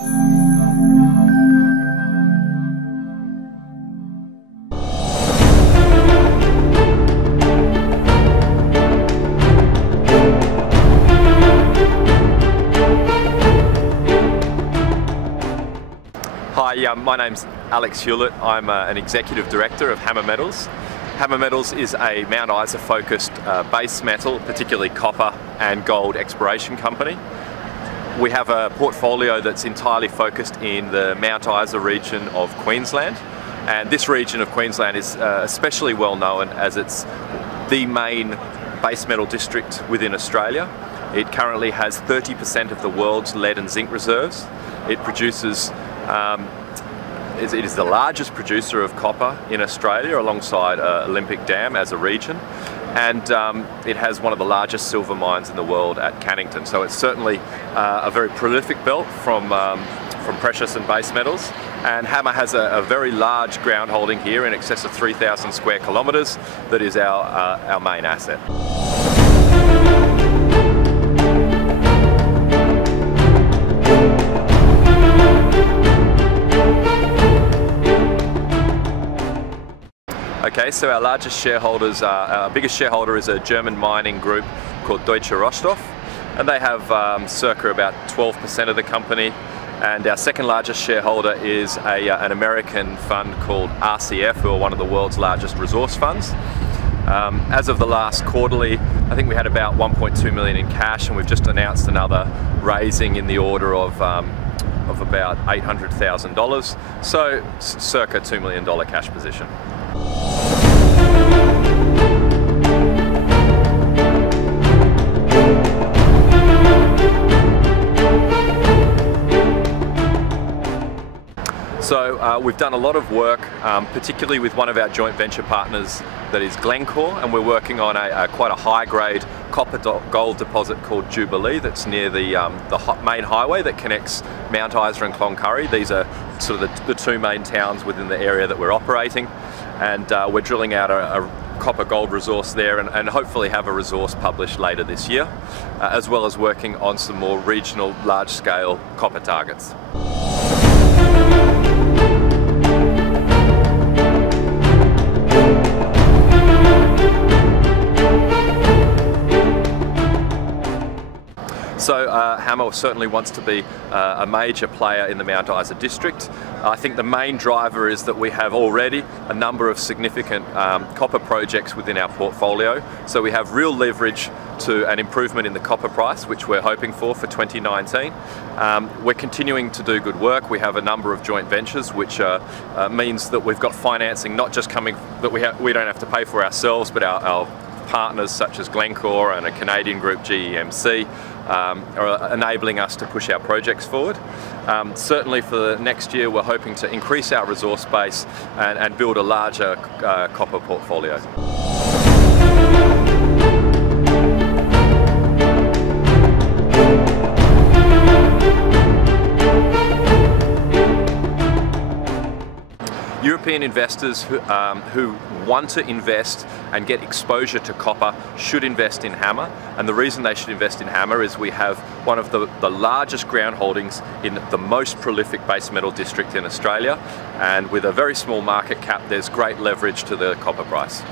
Hi, my name's Alex Hewlett. I'm an Executive Director of Hammer Metals. Hammer Metals is a Mount Isa focused base metal, particularly copper and gold exploration company. We have a portfolio that's entirely focused in the Mount Isa region of Queensland, and this region of Queensland is especially well known as it's the main base metal district within Australia. It currently has 30% of the world's lead and zinc reserves. It produces it is the largest producer of copper in Australia alongside Olympic Dam as a region, and it has one of the largest silver mines in the world at Cannington. So it's certainly a very prolific belt from precious and base metals, and Hammer has a very large ground holding here in excess of 3,000 square kilometres that is our main asset. Okay, so our largest shareholders, our biggest shareholder is a German mining group called Deutsche Rohstoff, and they have circa about 12% of the company. And our second largest shareholder is an American fund called RCF, who are one of the world's largest resource funds. As of the last quarterly, I think we had about 1.2 million in cash, and we've just announced another raising in the order of about $800,000, so circa $2 million cash position. So we've done a lot of work, particularly with one of our joint venture partners, that is Glencore, and we're working on quite a high-grade copper gold deposit called Jubilee that's near the main highway that connects Mount Isa and Cloncurry. These are sort of the two main towns within the area that we're operating, and we're drilling out a copper gold resource there and hopefully have a resource published later this year, as well as working on some more regional large-scale copper targets. So Hammer certainly wants to be a major player in the Mount Isa district. I think the main driver is that we have already a number of significant copper projects within our portfolio. So we have real leverage to an improvement in the copper price, which we're hoping for 2019. We're continuing to do good work. We have a number of joint ventures, which means that we've got financing not just coming that we don't have to pay for ourselves, but our partners such as Glencore and a Canadian group, GEMC, are enabling us to push our projects forward. Certainly for the next year, we're hoping to increase our resource base and build a larger copper portfolio. European investors who want to invest and get exposure to copper should invest in Hammer, and the reason they should invest in Hammer is we have one of the largest ground holdings in the most prolific base metal district in Australia, and with a very small market cap there's great leverage to the copper price.